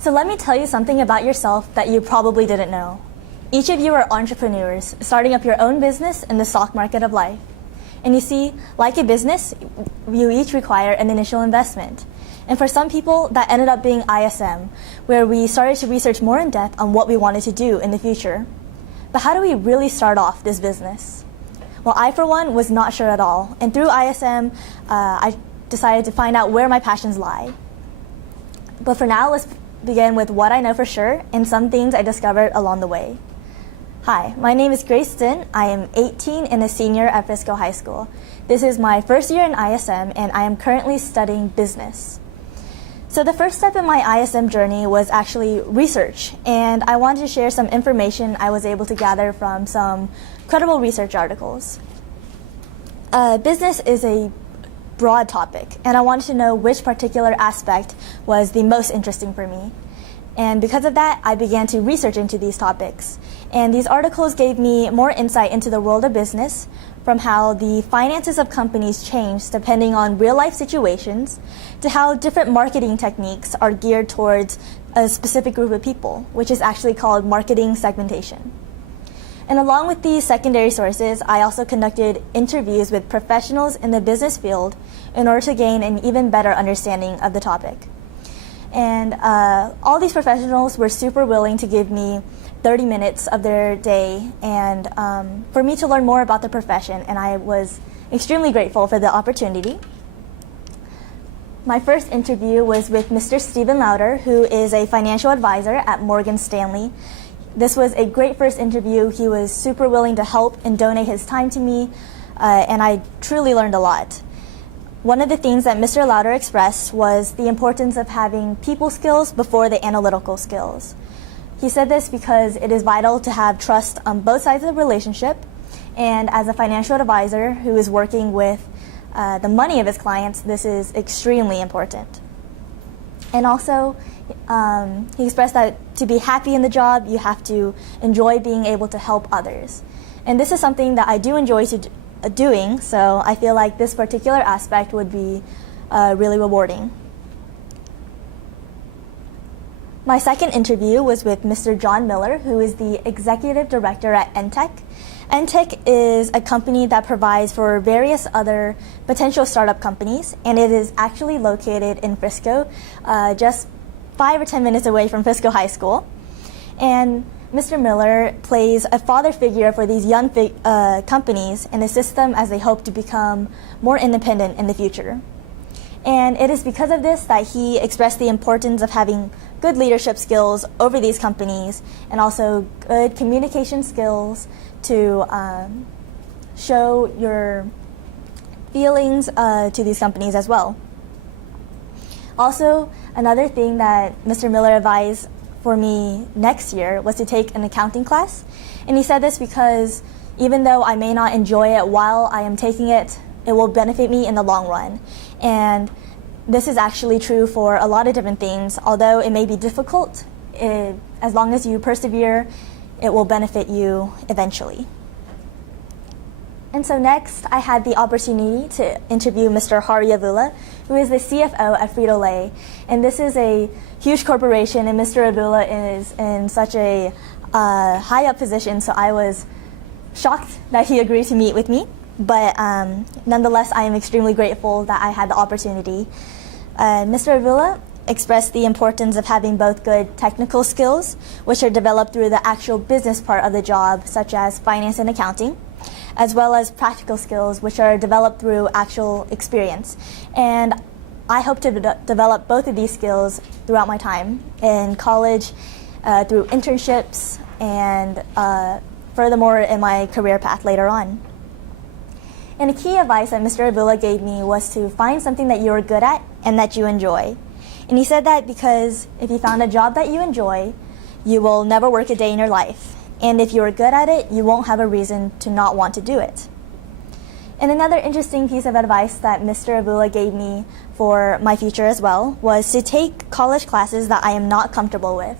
So let me tell you something about yourself that you probably didn't know. Each of you are entrepreneurs, starting up your own business in the stock market of life. And you see, like a business, you each require an initial investment. And for some people, that ended up being ISM, where we started to research more in depth on what we wanted to do in the future. But how do we really start off this business? Well, I, for one, was not sure at all. And through ISM, I decided to find out where my passions lie. But for now, let's begin with what I know for sure and some things I discovered along the way. Hi, my name is Grace Stin. I am 18 and a senior at Frisco High School. This is my first year in ISM, and I am currently studying business. So the first step in my ISM journey was actually research, and I wanted to share some information I was able to gather from some credible research articles. Business is a broad topic, and I wanted to know which particular aspect was the most interesting for me. And because of that, I began to research into these topics. And these articles gave me more insight into the world of business, from how the finances of companies change depending on real-life situations, to how different marketing techniques are geared towards a specific group of people, which is actually called marketing segmentation. And along with these secondary sources, I also conducted interviews with professionals in the business field in order to gain an even better understanding of the topic. And all these professionals were super willing to give me 30 minutes of their day and for me to learn more about the profession, and I was extremely grateful for the opportunity. My first interview was with Mr. Stephen Lauder, who is a financial advisor at Morgan Stanley. This was a great first interview. He was super willing to help and donate his time to me, and I truly learned a lot. One of the things that Mr. Lauder expressed was the importance of having people skills before the analytical skills. He said this because it is vital to have trust on both sides of the relationship, and as a financial advisor who is working with the money of his clients, this is extremely important. And also, he expressed that to be happy in the job, you have to enjoy being able to help others. And this is something that I do enjoy doing, so I feel like this particular aspect would be really rewarding. My second interview was with Mr. John Miller, who is the executive director at NTech. NTech is a company that provides for various other potential startup companies, and it is actually located in Frisco, just 5 or 10 minutes away from Frisco High School. And Mr. Miller plays a father figure for these young companies and assists them as they hope to become more independent in the future. And it is because of this that he expressed the importance of having good leadership skills over these companies and also good communication skills to show your feelings to these companies as well. Also, another thing that Mr. Miller advised for me next year was to take an accounting class. And he said this because even though I may not enjoy it while I am taking it, it will benefit me in the long run. And this is actually true for a lot of different things. Although it may be difficult, as long as you persevere, it will benefit you eventually. And so next, I had the opportunity to interview Mr. Hari Avula, who is the CFO at Frito-Lay. And this is a huge corporation, and Mr. Avula is in such a high-up position, so I was shocked that he agreed to meet with me. But nonetheless, I am extremely grateful that I had the opportunity. Mr. Avula expressed the importance of having both good technical skills, which are developed through the actual business part of the job, such as finance and accounting, as well as practical skills, which are developed through actual experience. And I hope to develop both of these skills throughout my time in college, through internships, and furthermore in my career path later on. And a key advice that Mr. Avila gave me was to find something that you're good at and that you enjoy. And he said that because if you found a job that you enjoy, you will never work a day in your life. And if you're good at it, you won't have a reason to not want to do it. And another interesting piece of advice that Mr. Avula gave me for my future as well was to take college classes that I am not comfortable with.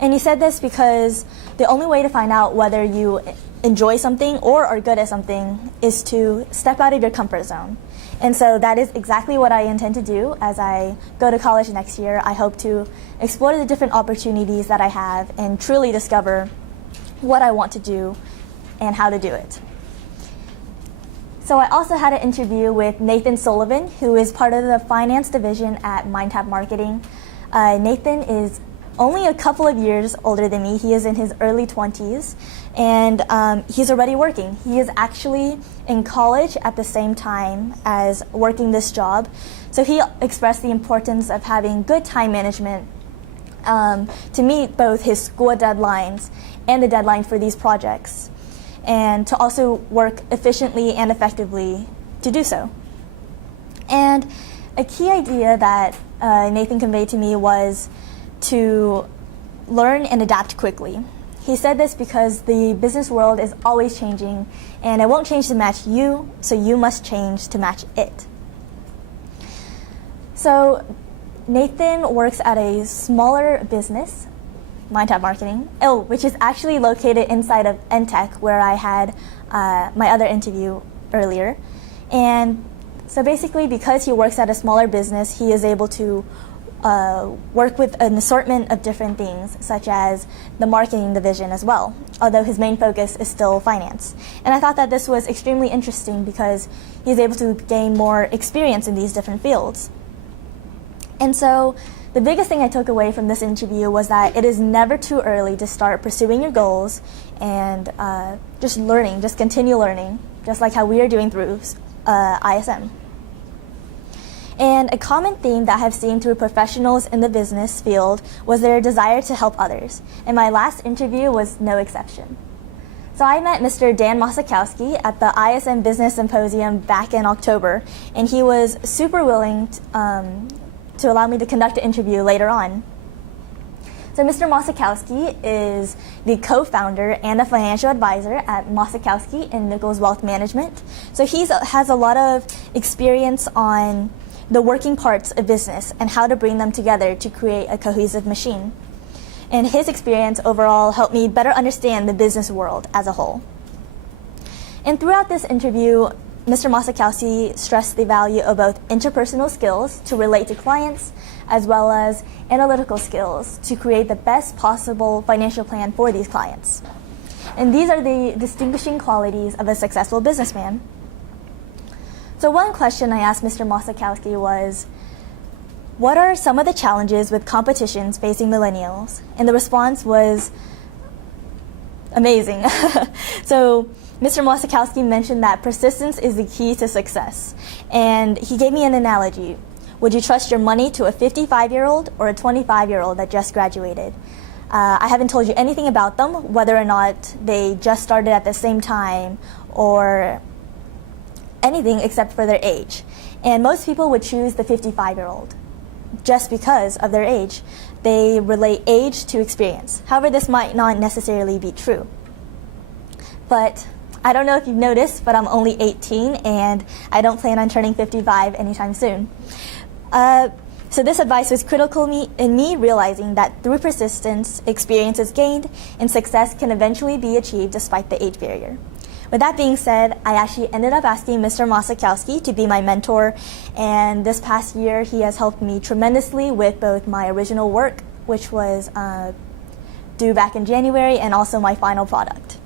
And he said this because the only way to find out whether you enjoy something or are good at something is to step out of your comfort zone. And so that is exactly what I intend to do as I go to college next year. I hope to explore the different opportunities that I have and truly discover what I want to do and how to do it. So I also had an interview with Nathan Sullivan, who is part of the finance division at MindTap Marketing. Nathan is only a couple of years older than me. He is in his early 20s, and he's already working. He is actually in college at the same time as working this job. So he expressed the importance of having good time management to meet both his school deadlines and the deadline for these projects, and to also work efficiently and effectively to do so. And a key idea that Nathan conveyed to me was to learn and adapt quickly. He said this because the business world is always changing, and it won't change to match you, so you must change to match it. So Nathan works at a smaller business, MindTap Marketing, which is actually located inside of NTech, where I had my other interview earlier. And so basically, because he works at a smaller business, he is able to work with an assortment of different things, such as the marketing division as well, although his main focus is still finance. And I thought that this was extremely interesting because he's able to gain more experience in these different fields. And so the biggest thing I took away from this interview was that it is never too early to start pursuing your goals and just learning, just continue learning, just like how we are doing through ISM. And a common theme that I've seen through professionals in the business field was their desire to help others. And my last interview was no exception. So I met Mr. Dan Mosikowski at the ISM Business Symposium back in October, and he was super willing to allow me to conduct an interview later on. So Mr. Mosikowski is the co-founder and a financial advisor at Mosikowski and Nichols Wealth Management. So he has a lot of experience on the working parts of business and how to bring them together to create a cohesive machine. And his experience overall helped me better understand the business world as a whole. And throughout this interview, Mr. Mosikowski stressed the value of both interpersonal skills to relate to clients, as well as analytical skills to create the best possible financial plan for these clients. And these are the distinguishing qualities of a successful businessman. So one question I asked Mr. Mosikowski was, what are some of the challenges with competitions facing millennials? And the response was amazing. So Mr. Mosikowski mentioned that persistence is the key to success. And he gave me an analogy. Would you trust your money to a 55-year-old or a 25-year-old that just graduated? I haven't told you anything about them, whether or not they just started at the same time or anything except for their age. And most people would choose the 55-year-old just because of their age. They relate age to experience. However, this might not necessarily be true. But I don't know if you've noticed, but I'm only 18 and I don't plan on turning 55 anytime soon. So this advice was critical in me realizing that through persistence, experience is gained and success can eventually be achieved despite the age barrier. With that being said, I actually ended up asking Mr. Mosikowski to be my mentor, and this past year he has helped me tremendously with both my original work, which was due back in January, and also my final product.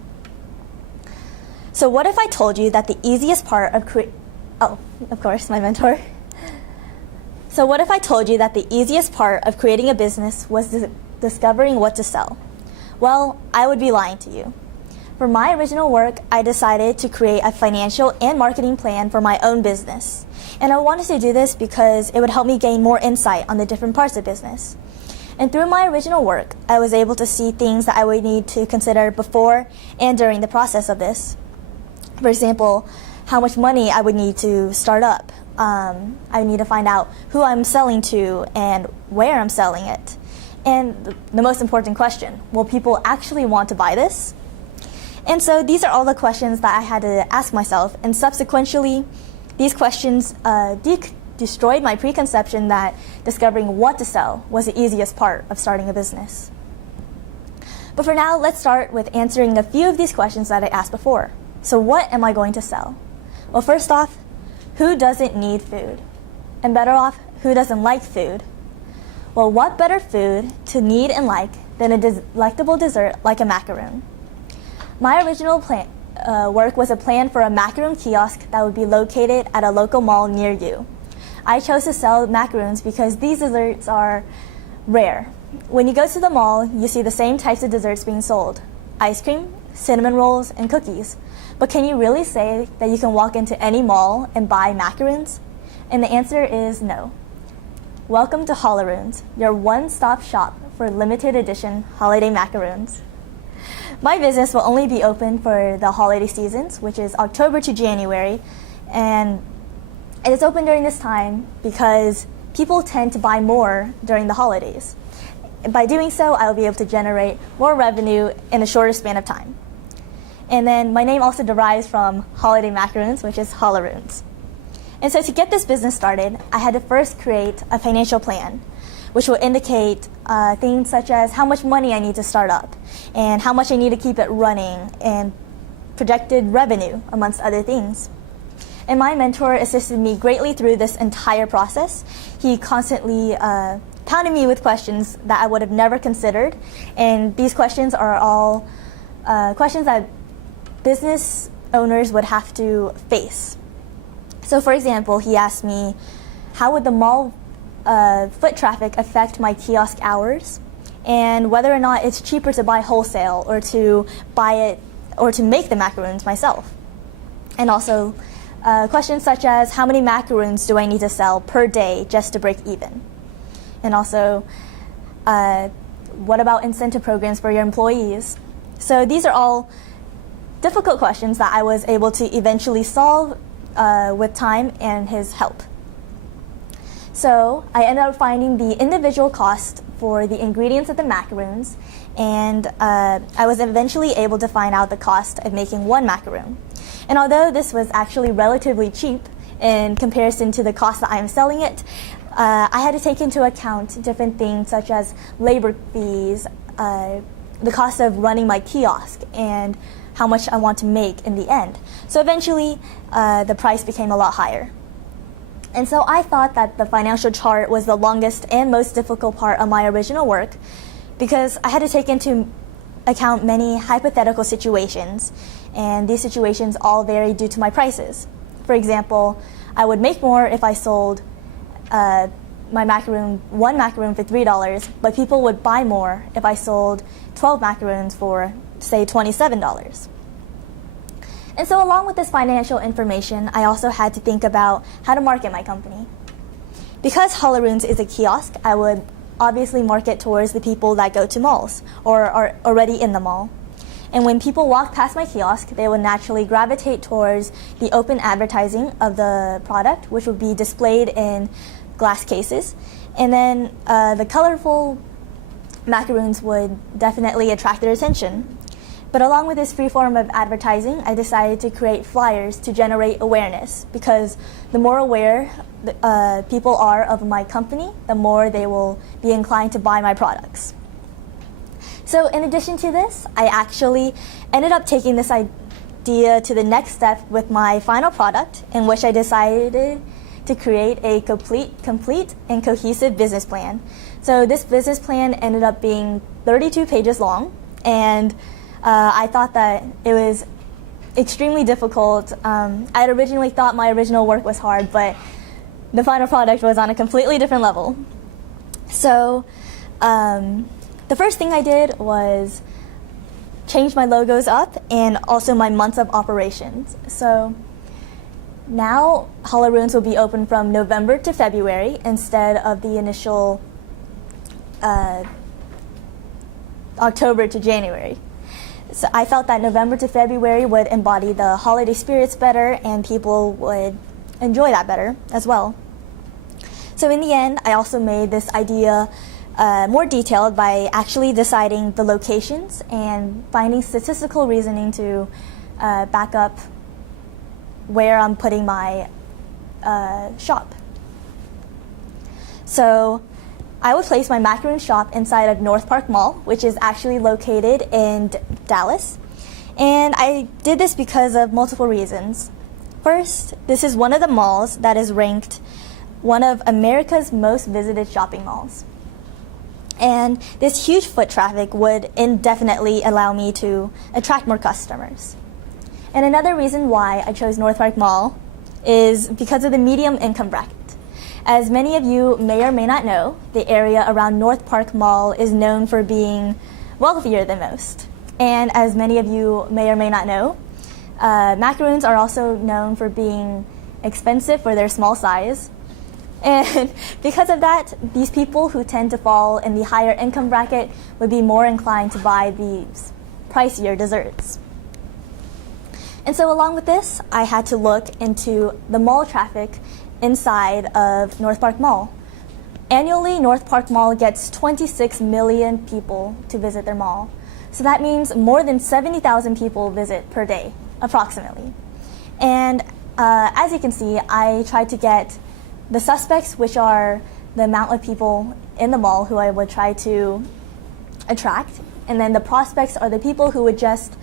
So what if I told you that the easiest part of of course, my mentor. So what if I told you that the easiest part of creating a business was discovering what to sell? Well, I would be lying to you. For my original work, I decided to create a financial and marketing plan for my own business. And I wanted to do this because it would help me gain more insight on the different parts of business. And through my original work, I was able to see things that I would need to consider before and during the process of this. For example, how much money I would need to start up. I would need to find out who I'm selling to and where I'm selling it. And the most important question, will people actually want to buy this? And so these are all the questions that I had to ask myself, and subsequently, these questions destroyed my preconception that discovering what to sell was the easiest part of starting a business. But for now, let's start with answering a few of these questions that I asked before. So what am I going to sell? Well, first off, Who doesn't need food? And better off, who doesn't like food? Well, what better food to need and like than a delectable dessert like a macaroon? My original work was a plan for a macaroon kiosk that would be located at a local mall near you. I chose to sell macaroons because these desserts are rare. When you go to the mall, you see the same types of desserts being sold: ice cream, cinnamon rolls, and cookies. But can you really say that you can walk into any mall and buy macaroons? And the answer is no. Welcome to Holaroons, your one-stop shop for limited edition holiday macaroons. My business will only be open for the holiday seasons, which is October to January, and it is open during this time because people tend to buy more during the holidays. By doing so, I will be able to generate more revenue in a shorter span of time. And then my name also derives from holiday macaroons, which is Holaroons. And so to get this business started, I had to first create a financial plan, which will indicate things such as how much money I need to start up, and how much I need to keep it running, and projected revenue, amongst other things. And my mentor assisted me greatly through this entire process. He constantly pounded me with questions that I would have never considered, and these questions are all questions that business owners would have to face. So for example, he asked me, how would the mall foot traffic affect my kiosk hours, and whether or not it's cheaper to buy wholesale or to buy it or to make the macaroons myself. And also questions such as, how many macaroons do I need to sell per day just to break even? And also, what about incentive programs for your employees? So these are all difficult questions that I was able to eventually solve with time and his help. So I ended up finding the individual cost for the ingredients of the macaroons, and I was eventually able to find out the cost of making one macaroon. And although this was actually relatively cheap in comparison to the cost that I am selling it, I had to take into account different things such as labor fees, the cost of running my kiosk, and how much I want to make in the end. So eventually, the price became a lot higher. And so I thought that the financial chart was the longest and most difficult part of my original work, because I had to take into account many hypothetical situations, and these situations all vary due to my prices. For example, I would make more if I sold one macaroon for $3, but people would buy more if I sold 12 macaroons for, say, $27. And so along with this financial information, I also had to think about how to market my company. Because Holaroons is a kiosk, I would obviously market towards the people that go to malls or are already in the mall. And when people walk past my kiosk, they will naturally gravitate towards the open advertising of the product, which will be displayed in glass cases. And then the colorful macaroons would definitely attract their attention. But along with this free form of advertising, I decided to create flyers to generate awareness, because the more aware people are of my company, the more they will be inclined to buy my products. So in addition to this, I actually ended up taking this idea to the next step with my final product, in which I decided to create a complete and cohesive business plan. So this business plan ended up being 32 pages long, and I thought that it was extremely difficult. I had originally thought my original work was hard, but the final product was on a completely different level. So the first thing I did was change my logos up and also my months of operations. So now Holaroons will be open from November to February instead of the initial October to January. So I felt that November to February would embody the holiday spirits better, and people would enjoy that better as well. So in the end, I also made this idea more detailed by actually deciding the locations and finding statistical reasoning to back up where I'm putting my shop. So I would place my macaroon shop inside of North Park Mall, which is actually located in Dallas. And I did this because of multiple reasons. First, this is one of the malls that is ranked one of America's most visited shopping malls. And this huge foot traffic would indefinitely allow me to attract more customers. And another reason why I chose North Park Mall is because of the medium income bracket. As many of you may or may not know, the area around North Park Mall is known for being wealthier than most. And as many of you may or may not know, macaroons are also known for being expensive for their small size. And because of that, these people who tend to fall in the higher income bracket would be more inclined to buy these pricier desserts. And so along with this, I had to look into the mall traffic inside of North Park Mall. Annually, North Park Mall gets 26 million people to visit their mall. So that means more than 70,000 people visit per day, approximately. And as you can see, I tried to get the suspects, which are the amount of people in the mall who I would try to attract, and then the prospects are the people who would just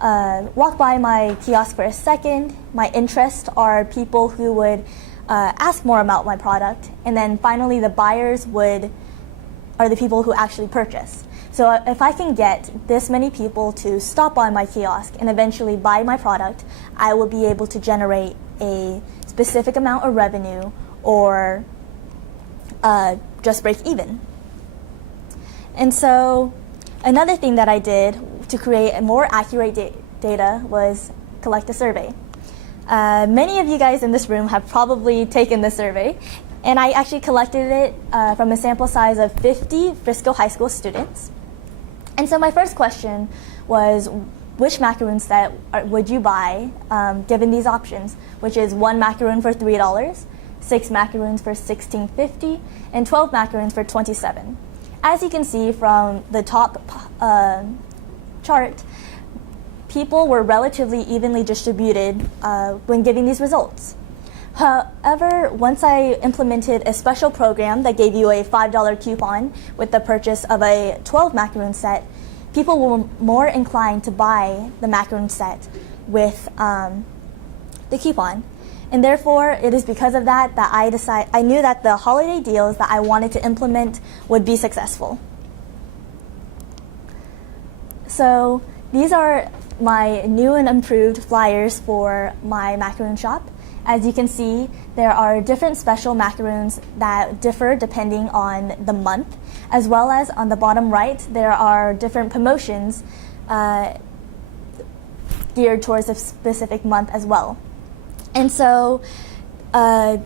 walk by my kiosk for a second. My interests are people who would ask more about my product, and then finally the buyers are the people who actually purchase. So if I can get this many people to stop by my kiosk and eventually buy my product, I will be able to generate a specific amount of revenue or just break even. And so another thing that I did to create a more accurate data was collect a survey. Many of you guys in this room have probably taken this survey, and I actually collected it from a sample size of 50 Frisco High School students. And so my first question was, which macaroon set would you buy given these options, which is 1 macaroon for $3, 6 macaroons for $16.50, and 12 macaroons for $27. As you can see from the top chart, people were relatively evenly distributed when giving these results. However, once I implemented a special program that gave you a $5 coupon with the purchase of a 12 macaroon set, people were more inclined to buy the macaroon set with the coupon. And therefore, it is because of that that I knew that the holiday deals that I wanted to implement would be successful. So these are my new and improved flyers for my macaroon shop. As you can see, there are different special macaroons that differ depending on the month, as well as on the bottom right, there are different promotions geared towards a specific month as well. And so I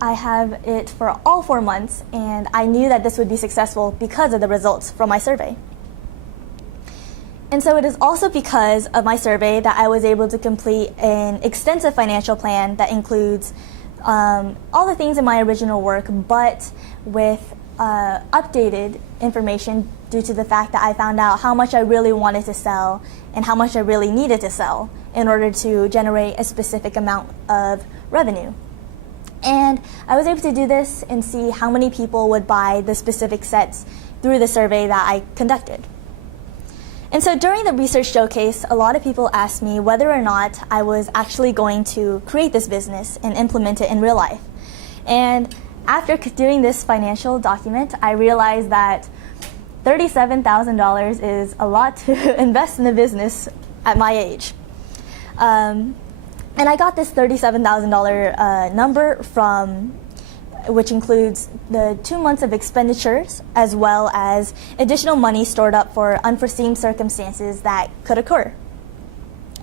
have it for all 4 months, and I knew that this would be successful because of the results from my survey. And so it is also because of my survey that I was able to complete an extensive financial plan that includes all the things in my original work, but with updated information due to the fact that I found out how much I really wanted to sell and how much I really needed to sell in order to generate a specific amount of revenue. And I was able to do this and see how many people would buy the specific sets through the survey that I conducted. And so during the research showcase, a lot of people asked me whether or not I was actually going to create this business and implement it in real life. And after doing this financial document, I realized that $37,000 is a lot to invest in a business at my age. And I got this $37,000 number from which includes the 2 months of expenditures as well as additional money stored up for unforeseen circumstances that could occur.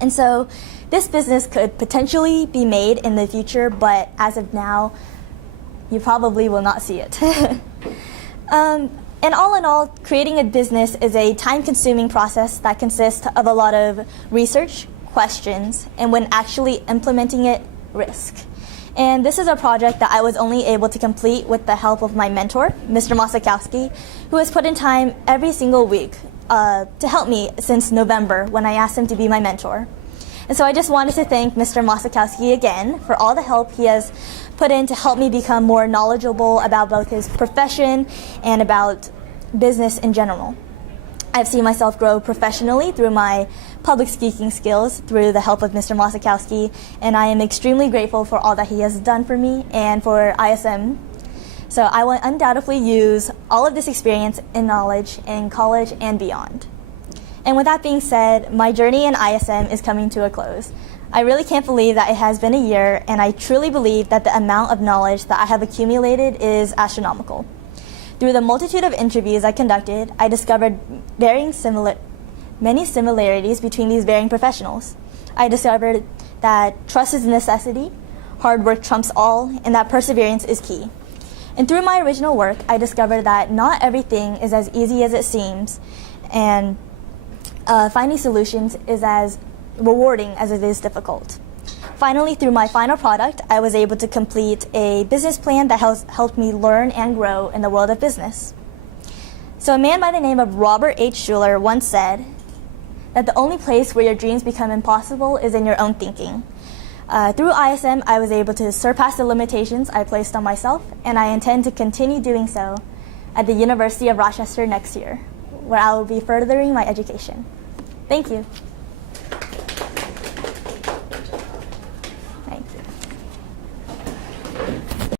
And so this business could potentially be made in the future, but as of now, you probably will not see it. And all in all, creating a business is a time-consuming process that consists of a lot of research, questions, and when actually implementing it, risk. And this is a project that I was only able to complete with the help of my mentor, Mr. Masakowski, who has put in time every single week to help me since November when I asked him to be my mentor. And so I just wanted to thank Mr. Masakowski again for all the help he has put in to help me become more knowledgeable about both his profession and about business in general. I've seen myself grow professionally through my public speaking skills through the help of Mr. Mosikowski, and I am extremely grateful for all that he has done for me and for ISM. So I will undoubtedly use all of this experience and knowledge in college and beyond. And with that being said, my journey in ISM is coming to a close. I really can't believe that it has been a year, and I truly believe that the amount of knowledge that I have accumulated is astronomical. Through the multitude of interviews I conducted, I discovered many similarities between these varying professionals. I discovered that trust is a necessity, hard work trumps all, and that perseverance is key. And through my original work, I discovered that not everything is as easy as it seems, and finding solutions is as rewarding as it is difficult. Finally, through my final product, I was able to complete a business plan that helped me learn and grow in the world of business. So a man by the name of Robert H. Schuller once said that the only place where your dreams become impossible is in your own thinking. Through ISM, I was able to surpass the limitations I placed on myself, and I intend to continue doing so at the University of Rochester next year, where I will be furthering my education. Thank you.